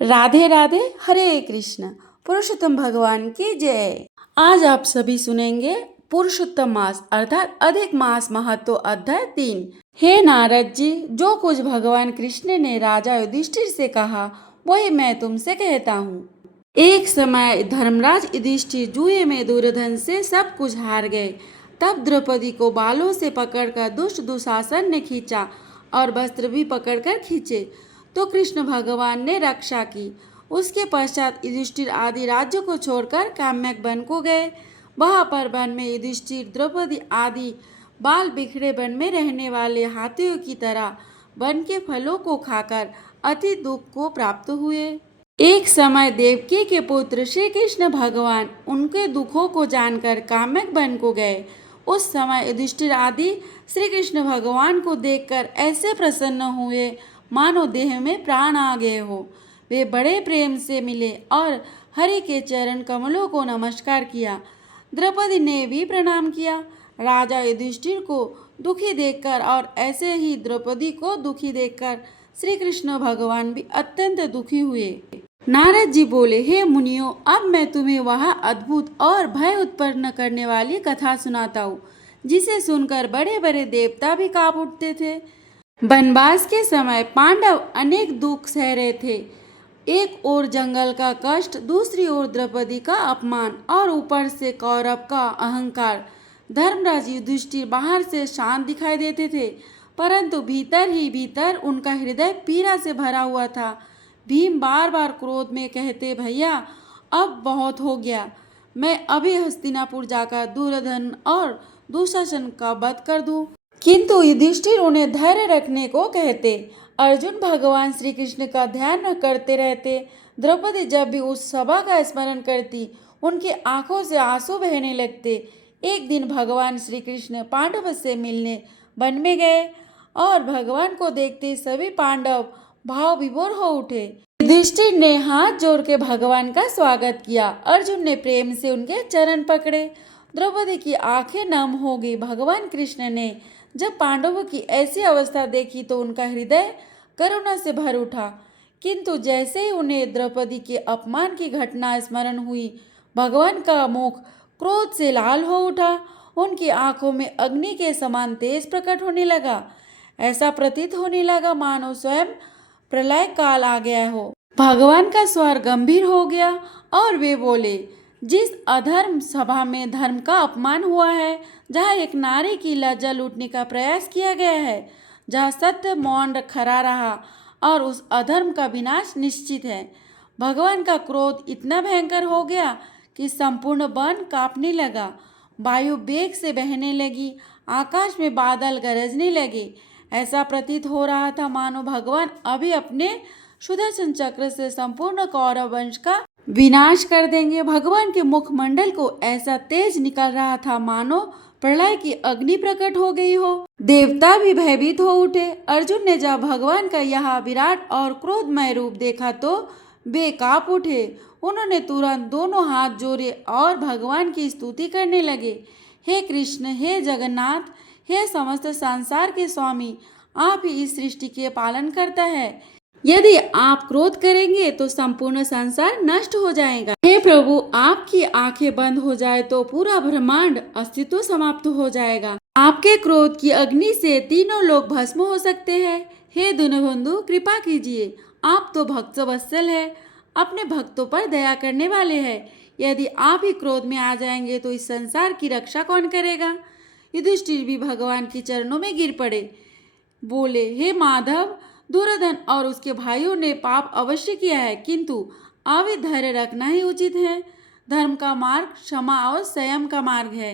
राधे राधे, हरे कृष्ण। पुरुषोत्तम भगवान की जय। आज आप सभी सुनेंगे पुरुषोत्तम मास अर्थात अधिक मास महत्व अध्याय 3। हे नारद जी, जो कुछ भगवान कृष्ण ने राजा युधिष्ठिर से कहा वही मैं तुमसे कहता हूँ। एक समय धर्मराज युधिष्ठिर जुए में दुर्योधन से सब कुछ हार गए। तब द्रौपदी को बालों से पकड़कर दुष्ट दुशासन ने खींचा और वस्त्र भी पकड़कर खींचे तो कृष्ण भगवान ने रक्षा की। उसके पश्चात युधिष्ठिर आदि राज्य को छोड़कर काम्यक वन को गए। वहां पर वन में युधिष्ठिर द्रौपदी आदि बाल बिखरे वन में रहने वाले हाथियों की तरह वन के फलों को खाकर अति दुख को प्राप्त हुए। एक समय देवकी के पुत्र श्री कृष्ण भगवान उनके दुखों को जानकर काम्यक वन को गए। उस समय युधिष्ठिर आदि श्री कृष्ण भगवान को देखकर ऐसे प्रसन्न हुए मानो देह में प्राण आ गए हो। वे बड़े प्रेम से मिले और हरि के चरण कमलों को नमस्कार किया। द्रौपदी ने भी प्रणाम किया। राजा युधिष्ठिर को दुखी देखकर और ऐसे ही द्रौपदी को दुखी देखकर श्री कृष्ण भगवान भी अत्यंत दुखी हुए। नारद जी बोले, हे मुनियों, अब मैं तुम्हें वह अद्भुत और भय उत्पन्न करने वाली कथा सुनाता हूँ जिसे सुनकर बड़े बड़े देवता भी कांप उठते थे। वनवास के समय पांडव अनेक दुख सह रहे थे। एक ओर जंगल का कष्ट, दूसरी ओर द्रौपदी का अपमान और ऊपर से कौरव का अहंकार। धर्मराज युधिष्ठिर बाहर से शांत दिखाई देते थे परंतु भीतर ही भीतर उनका हृदय पीड़ा से भरा हुआ था। भीम बार बार क्रोध में कहते, भैया अब बहुत हो गया, मैं अभी हस्तिनापुर जाकर दुर्योधन और दुशासन का वध कर दूं। किंतु युधिष्ठिर उन्हें धैर्य रखने को कहते। अर्जुन भगवान श्री कृष्ण का ध्यान करते रहते। द्रौपदी जब भी उस सभा का स्मरण करती उनकी आंखों से आंसू बहने लगते। एक दिन भगवान श्री कृष्ण पांडव से मिलने वन में गए और भगवान को देखते सभी पांडव भाव विभोर हो उठे। युधिष्ठिर ने हाथ जोड़ के भगवान का स्वागत किया। अर्जुन ने प्रेम से उनके चरण पकड़े। द्रौपदी की आंखें नम हो गई। भगवान कृष्ण ने जब पांडवों की ऐसी अवस्था देखी तो उनका हृदय करुणा से भर उठा। किंतु जैसे ही उन्हें द्रौपदी के अपमान की घटना स्मरण हुई, भगवान का मुख क्रोध से लाल हो उठा। उनकी आंखों में अग्नि के समान तेज प्रकट होने लगा। ऐसा प्रतीत होने लगा मानो स्वयं प्रलय काल आ गया हो। भगवान का स्वर गंभीर हो गया और वे बोले, जिस अधर्म सभा में धर्म का अपमान हुआ है, जहाँ एक नारी की लज्जा लूटने का प्रयास किया गया है, जहाँ सत्य मौन खड़ा रहा और उस अधर्म का विनाश निश्चित है। भगवान का क्रोध इतना भयंकर हो गया कि संपूर्ण वन कांपने लगा। वायु वेग से बहने लगी, आकाश में बादल गरजने लगे। ऐसा प्रतीत हो रहा था मानो भगवान अभी अपने सुदर्शन चक्र से संपूर्ण कौरव वंश का विनाश कर देंगे। भगवान के मुखमंडल को ऐसा तेज निकल रहा था मानो प्रलय की अग्नि प्रकट हो गई हो। देवता भी भयभीत हो उठे। अर्जुन ने जब भगवान का यह विराट और क्रोधमय रूप देखा तो वे कांप उठे। उन्होंने तुरंत दोनों हाथ जोड़े और भगवान की स्तुति करने लगे। हे कृष्ण, हे जगन्नाथ, हे समस्त संसार के स्वामी, आप ही इस सृष्टि के पालन करता है। यदि आप क्रोध करेंगे तो संपूर्ण संसार नष्ट हो जाएगा। हे प्रभु, आपकी आंखें बंद हो जाए तो पूरा ब्रह्मांड अस्तित्व समाप्त हो जाएगा। आपके क्रोध की अग्नि से तीनों लोग भस्म हो सकते हैं। हे दीनबंधु, कृपा कीजिए, आप तो भक्त वत्सल है, अपने भक्तों पर दया करने वाले हैं। यदि आप ही क्रोध में आ जाएंगे तो इस संसार की रक्षा कौन करेगा। युधिष्ठिर भी भगवान के चरणों में गिर पड़े। बोले, हे माधव, दुर्योधन और उसके भाइयों ने पाप अवश्य किया है किंतु अभी धैर्य रखना ही उचित है। धर्म का मार्ग क्षमा और संयम का मार्ग है।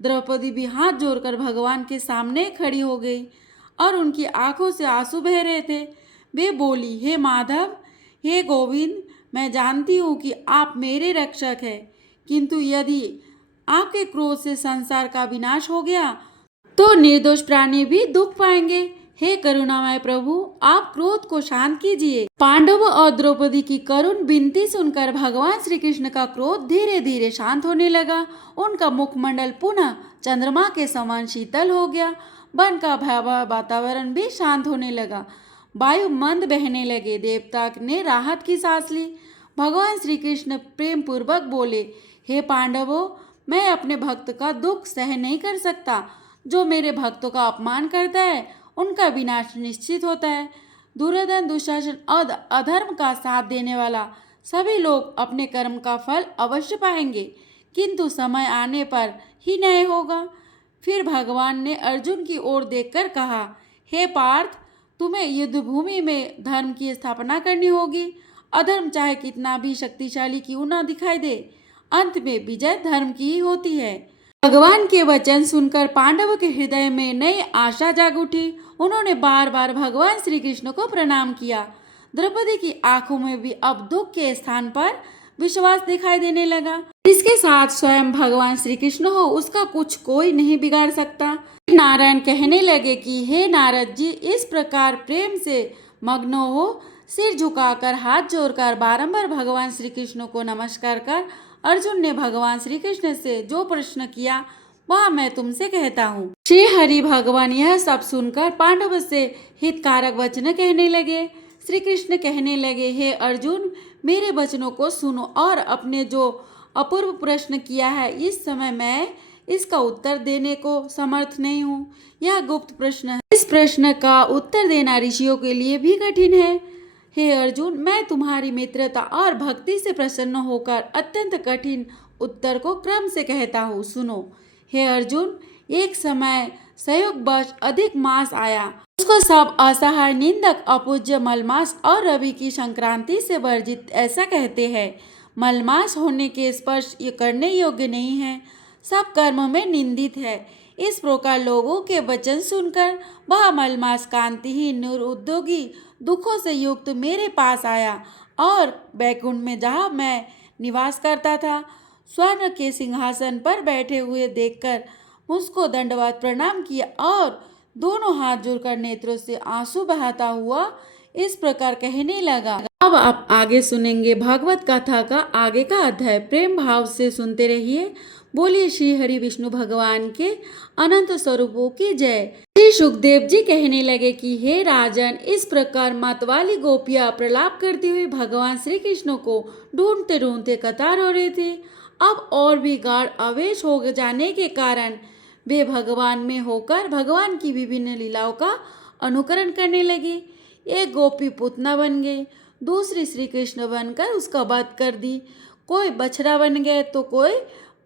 द्रौपदी भी हाथ जोड़कर भगवान के सामने खड़ी हो गई और उनकी आंखों से आंसू बह रहे थे। वे बोली, हे माधव, हे गोविंद, मैं जानती हूँ कि आप मेरे रक्षक हैं, किंतु यदि आपके क्रोध से संसार का विनाश हो गया तो निर्दोष प्राणी भी दुख पाएंगे। हे करुणामय प्रभु, आप क्रोध को शांत कीजिए। पांडवों और द्रौपदी की करुण विनती सुनकर भगवान श्री कृष्ण का क्रोध धीरे धीरे शांत होने लगा। उनका मुखमंडल पुनः चंद्रमा के समान शीतल हो गया। वन का भयावह वातावरण भी शांत होने लगा। वायु मंद बहने लगे। देवता ने राहत की सांस ली। भगवान श्री कृष्ण प्रेम पूर्वक बोले, हे पांडवों, मैं अपने भक्त का दुख सहन नहीं कर सकता। जो मेरे भक्तों का अपमान करता है उनका विनाश निश्चित होता है। दुर्योधन, दुशासन और अधर्म का साथ देने वाला सभी लोग अपने कर्म का फल अवश्य पाएंगे, किंतु समय आने पर ही न्याय होगा। फिर भगवान ने अर्जुन की ओर देखकर कहा, हे पार्थ, तुम्हें युद्ध भूमि में धर्म की स्थापना करनी होगी। अधर्म चाहे कितना भी शक्तिशाली क्यों न दिखाई दे, अंत में विजय धर्म की ही होती है। भगवान के वचन सुनकर पांडवों के हृदय में नई आशा जाग उठी। उन्होंने बार बार भगवान श्री कृष्ण को प्रणाम किया। द्रौपदी की आंखों में भी अब दुख के स्थान पर विश्वास दिखाई देने लगा। इसके साथ स्वयं भगवान श्री कृष्ण हो, उसका कुछ कोई नहीं बिगाड़ सकता। नारायण कहने लगे कि हे नारद जी, इस प्रकार प्रेम से मग्न हो सिर झुकाकर हाथ जोड़कर बारंबार भगवान श्री कृष्ण को नमस्कार कर अर्जुन ने भगवान श्री कृष्ण से जो प्रश्न किया वह मैं तुमसे कहता हूँ। श्री हरि भगवान यह सब सुनकर पांडव से हितकारक वचन कहने लगे। श्री कृष्ण कहने लगे, हे अर्जुन, मेरे वचनों को सुनो और अपने जो अपूर्व प्रश्न किया है, इस समय मैं इसका उत्तर देने को समर्थ नहीं हूँ। यह गुप्त प्रश्न है। इस प्रश्न का उत्तर देना ऋषियों के लिए भी कठिन है। हे अर्जुन, मैं तुम्हारी मित्रता और भक्ति से प्रसन्न होकर अत्यंत कठिन उत्तर को क्रम से कहता हूँ, सुनो। हे अर्जुन, एक समय संयोगवश अधिक मास आया। उसको सब असहाय, निंदक, अपूज्य मलमास और रवि की संक्रांति से वर्जित ऐसा कहते हैं। मलमास होने के स्पर्श ये करने योग्य नहीं है, सब कर्म में निंदित है। इस प्रकार लोगों के वचन सुनकर वह मलमास कांतिहीन निरुद्योगी दुखों से युक्त मेरे पास आया और बैकुंठ में जहाँ मैं निवास करता था, स्वर्ण के सिंहासन पर बैठे हुए देखकर मुझको दंडवत प्रणाम किया और दोनों हाथ जोड़कर नेत्रों से आंसू बहाता हुआ इस प्रकार कहने लगा। अब आप आगे सुनेंगे भागवत कथा का आगे का अध्याय। प्रेम भाव से सुनते रहिए। बोलिए श्री हरि विष्णु भगवान के अनंत स्वरूपों की जय। श्री सुखदेव जी कहने लगे कि हे राजन, इस प्रकार मतवाली गोपियां प्रलाप करती हुई भगवान श्री कृष्ण को ढूंढते ढूंढते कतार हो रही थी। अब और भी गाढ़ आवेश हो जाने के कारण वे भगवान में होकर भगवान की विभिन्न लीलाओं का अनुकरण करने लगी। एक गोपी पुतना बन गई, दूसरी श्री कृष्ण बनकर उसका वध कर दी, कोई बछड़ा बन गए तो कोई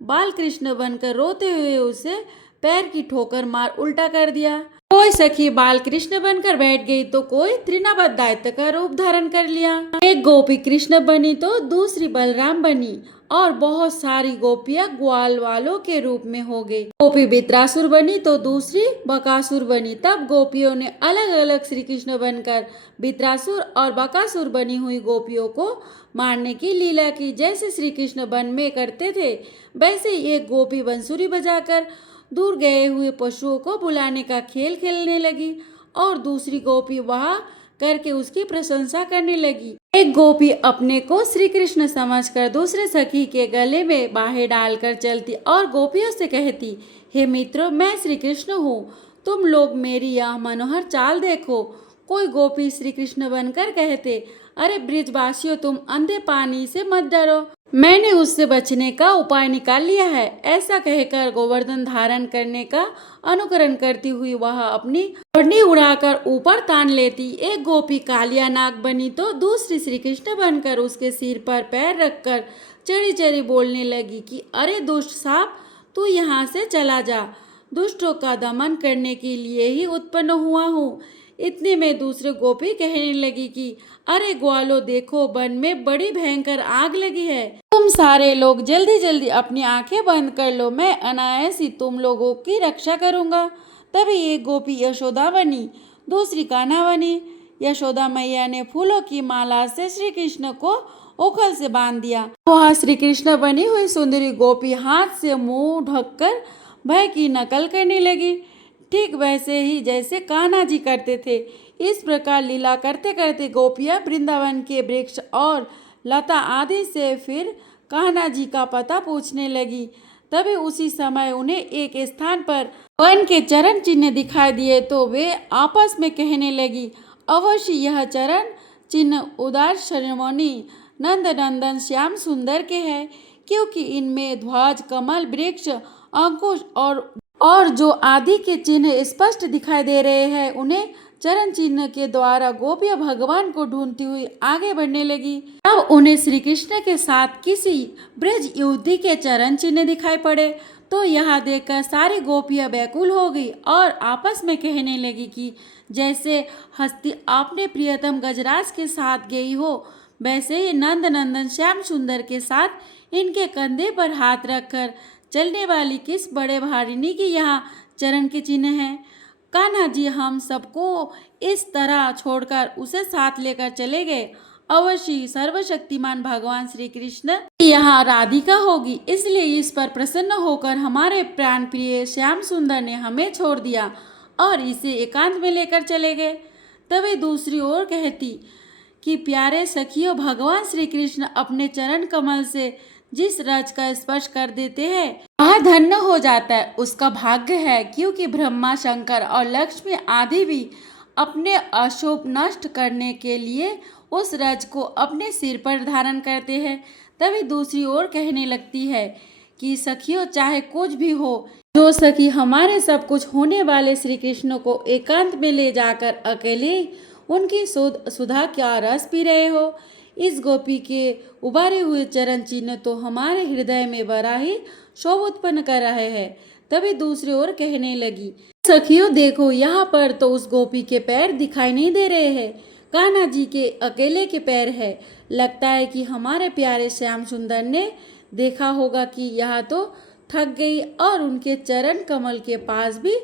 बाल कृष्ण बनकर रोते हुए उसे पैर की ठोकर मार उल्टा कर दिया। कोई सखी बाल कृष्ण बनकर बैठ गई तो कोई तृणावत दैत्य का रूप धारण कर लिया। एक गोपी कृष्ण बनी तो दूसरी बलराम बनी और बहुत सारी गोपियां ग्वाल वालों के रूप में हो गई। गोपी वित्रासुर बनी तो दूसरी बकासुर बनी। तब गोपियों ने अलग अलग श्री कृष्ण बनकर वित्रासुर और बकासुर बनी हुई गोपियों को मारने की लीला की। जैसे श्री कृष्ण वन में करते थे वैसे एक गोपी बंसुरी बजाकर दूर गए हुए पशुओं को बुलाने का खेल खेलने लगी और दूसरी गोपी वहां करके उसकी प्रशंसा करने लगी। एक गोपी अपने को श्री कृष्ण समझकर दूसरे सखी के गले में बाहें डालकर चलती और गोपियों से कहती, हे मित्रों, मैं श्री कृष्ण हूँ, तुम लोग मेरी यह मनोहर चाल देखो। कोई गोपी श्री कृष्ण बनकर कहते, अरे ब्रिजवासियों, तुम अंधे पानी से मत डरो, मैंने उससे बचने का उपाय निकाल लिया है। ऐसा कहकर गोवर्धन धारण करने का अनुकरण करती हुई वह अपनी ओढ़नी उड़ाकर ऊपर तान लेती। एक गोपी कालिया नाग बनी तो दूसरी श्री कृष्ण बनकर उसके सिर पर पैर रखकर चढ़ी चढ़ी बोलने लगी कि अरे दुष्ट सांप, तू यहाँ से चला जा, दुष्टों का दमन करने के लिए ही उत्पन्न हुआ हूँ। इतने में दूसरे गोपी कहने लगी कि अरे ग्वालो, देखो वन में बड़ी भयंकर आग लगी है, तुम सारे लोग जल्दी जल्दी अपनी आंखें बंद कर लो, मैं अनायास ही तुम लोगों की रक्षा करूंगा। तभी एक गोपी यशोदा बनी, दूसरी कान्हा बनी। यशोदा मैया ने फूलों की माला से श्री कृष्ण को ओखल से बांध दिया। वह श्री कृष्ण बनी हुई सुंदरी गोपी हाथ से मुंह ढककर भय की नकल करने लगी, ठीक वैसे ही जैसे कान्हा जी करते थे। इस प्रकार लीला करते करते गोपियां वृंदावन के वृक्ष और लता आदि से फिर कान्हा जी का पता पूछने लगी। तभी उसी समय उन्हें एक स्थान पर वन के चरण चिन्ह दिखाई दिए तो वे आपस में कहने लगी, अवश्य यह चरण चिन्ह उदार शिरोमणि नंद नंदन श्याम सुंदर के हैं, क्योंकि इनमें ध्वज, कमल, वृक्ष, अंकुश और जो आदि के चिन्ह स्पष्ट दिखाई दे रहे हैं। उन्हें चरण चिन्ह के द्वारा गोपियां भगवान को ढूंढती हुई आगे बढ़ने लगी। तब उन्हें श्री कृष्ण के साथ किसी ब्रज युवती के चरण चिन्ह दिखाई पड़े, तो यह देखकर सारी गोपियां व्याकुल हो गई और आपस में कहने लगी कि जैसे हस्ती अपने प्रियतम गजराज के साथ गई हो, वैसे ही नंद नंदन श्याम सुंदर के साथ इनके कंधे पर हाथ रखकर चलने वाली किस बड़े भारिनी की यहाँ चरण के चिन्ह हैं। कान्हा जी हम सबको इस तरह छोड़कर उसे साथ लेकर चले गए। अवश्य सर्वशक्तिमान भगवान श्री कृष्ण यहाँ राधिका होगी, इसलिए इस पर प्रसन्न होकर हमारे प्राण प्रिय श्याम सुंदर ने हमें छोड़ दिया और इसे एकांत में लेकर चले गए। तभी दूसरी ओर कहती कि प्यारे सखियों, भगवान श्री कृष्ण अपने चरण कमल से जिस रज का स्पर्श कर देते हैं वह धन्य हो जाता है, उसका भाग्य है, क्योंकि ब्रह्मा, शंकर और लक्ष्मी आदि भी अपने अशुभ नष्ट करने के लिए उस रज को अपने सिर पर धारण करते हैं। तभी दूसरी ओर कहने लगती है कि सखियों, चाहे कुछ भी हो, जो सखी हमारे सब कुछ होने वाले श्री कृष्ण को एकांत में ले जाकर अकेले उनकी सुधा क्या रस पी रहे हो, इस गोपी के उबारे हुए चरण चिन्ह तो हमारे हृदय में बड़ा ही शोभ उत्पन्न कर रहे हैं। तभी दूसरी ओर कहने लगी, सखियों देखो, यहाँ पर तो उस गोपी के पैर दिखाई नहीं दे रहे हैं, कान्हा जी के अकेले के पैर है। लगता है कि हमारे प्यारे श्याम सुंदर ने देखा होगा कि यह तो थक गई और उनके चरण कमल के पास भी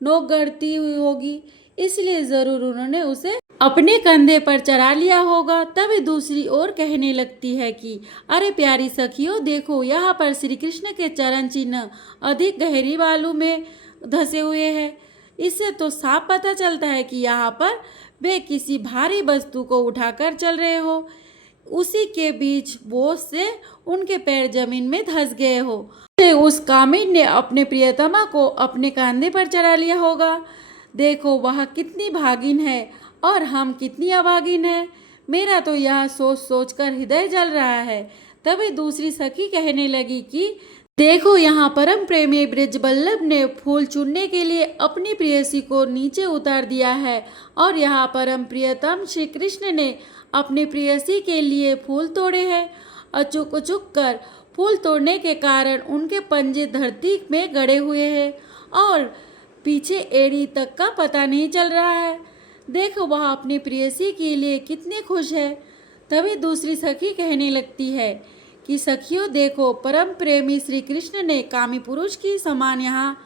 नोक गड़ती हुई होगी, इसलिए जरूर उन्होंने उसे अपने कंधे पर चढ़ा लिया होगा। तभी दूसरी ओर कहने लगती है कि अरे प्यारी सखियों देखो, यहाँ पर श्री कृष्ण के चरण चिन्ह अधिक गहरी बालू में धंसे हुए हैं। इससे तो साफ पता चलता है कि यहाँ पर वे किसी भारी वस्तु को उठाकर चल रहे हो, उसी के बीच बोझ से उनके पैर जमीन में धंस गए हो। उस कामिन ने अपने प्रियतमा को अपने कंधे पर चढ़ा लिया होगा। देखो वह कितनी भागिन है और हम कितनी अभागिन है। मेरा तो यह सोच सोच कर हृदय जल रहा है। तभी दूसरी सखी कहने लगी कि देखो, यहाँ परम प्रेमी ब्रजवल्लभ ने फूल चुनने के लिए अपनी प्रेयसी को नीचे उतार दिया है और यहाँ परम प्रियतम श्री कृष्ण ने अपनी प्रेयसी के लिए फूल तोड़े हैं। अचूक अचूक कर फूल तोड़ने के कारण उनके पंजे धरती में गड़े हुए हैं और पीछे एड़ी तक का पता नहीं चल रहा है। देखो वह अपनी प्रेयसी के लिए कितने खुश है। तभी दूसरी सखी कहने लगती है कि सखियों देखो, परम प्रेमी श्री कृष्ण ने कामी पुरुष की समान यहाँ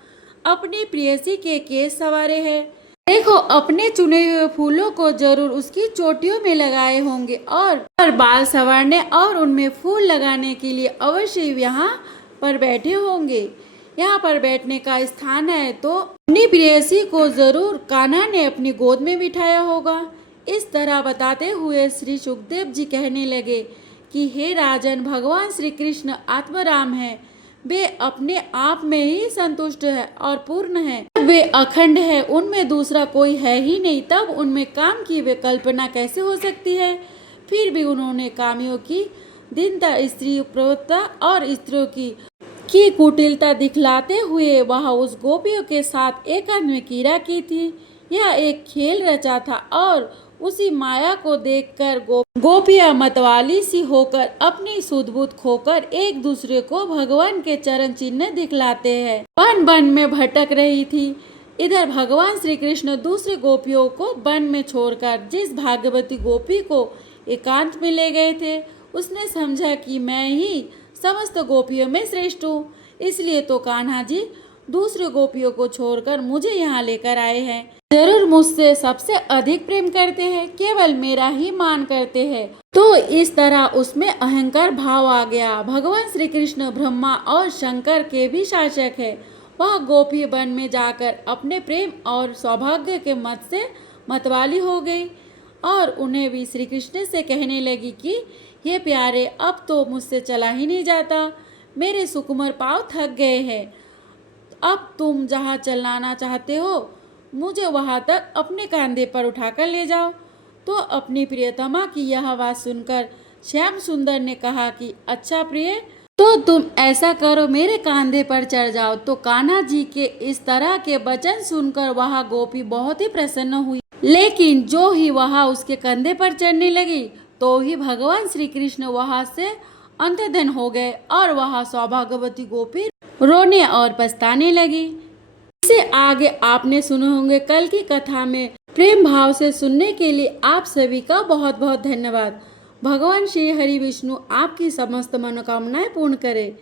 अपनी प्रेयसी के केस संवारे हैं। देखो, अपने चुने हुए फूलों को जरूर उसकी चोटियों में लगाए होंगे और बाल संवारने और उनमें फूल लगाने के लिए अवश्य यहाँ पर बैठे होंगे। यहाँ पर बैठने का स्थान है तो अपनी प्रेयसी को जरूर कान्हा ने अपनी गोद में बिठाया होगा। इस तरह बताते हुए श्री सुखदेव जी कहने लगे कि हे राजन, भगवान श्री कृष्ण आत्मराम है, वे अपने आप में ही संतुष्ट है और पूर्ण है, वे अखंड है, उनमें दूसरा कोई है ही नहीं, तब उनमें काम की विकल्पना कैसे हो सकती है। फिर भी उन्होंने कामियों की दीनता, स्त्री प्रवृत्ता और स्त्रियों की कुटिलता दिखलाते हुए वह उस गोपियों के साथ एकांत में क्रीड़ा की थी। यह एक खेल रचा था और उसी माया को देखकर गोपियां मतवाली सी होकर अपनी सुध-बुध खोकर एक दूसरे को भगवान के चरण चिन्ह दिखलाते हैं वन वन में भटक रही थी। इधर भगवान श्री कृष्ण दूसरे गोपियों को वन में छोड़कर जिस भाग्यवती गोपी को एकांत में ले गए थे, उसने समझा कि मैं ही समस्त गोपियों में श्रेष्ठ हूँ, इसलिए तो कान्हा जी दूसरे गोपियों को छोड़कर मुझे यहाँ लेकर आए हैं। जरूर मुझसे सबसे अधिक प्रेम करते हैं, केवल मेरा ही मान करते हैं। तो इस तरह उसमें अहंकार भाव आ गया। भगवान श्री कृष्ण ब्रह्मा और शंकर के भी शासक है। वह गोपी वन में जाकर अपने प्रेम और सौभाग्य के मत से मतवाली हो गई और उन्हें भी श्री कृष्ण से कहने लगी कि ये प्यारे, अब तो मुझसे चला ही नहीं जाता, मेरे सुकुमार पाँव थक गए हैं, अब तुम जहाँ चलाना चाहते हो मुझे वहाँ तक अपने कंधे पर उठाकर ले जाओ। तो अपनी प्रियतमा की यह बात सुनकर श्याम सुंदर ने कहा कि अच्छा प्रिय, तो तुम ऐसा करो, मेरे कंधे पर चढ़ जाओ। तो कान्हा जी के इस तरह के वचन सुनकर वह गोपी बहुत ही प्रसन्न हुई। लेकिन जो ही वह उसके कंधे पर चढ़ने लगी तो ही भगवान श्री कृष्ण वहां से अंतर्धान हो गए और वह सौभाग्यवती गोपी रोने और पछताने लगी। इसे आगे आपने सुने होंगे कल की कथा में। प्रेम भाव से सुनने के लिए आप सभी का बहुत बहुत धन्यवाद। भगवान श्री हरि विष्णु आपकी समस्त मनोकामनाएं पूर्ण करें।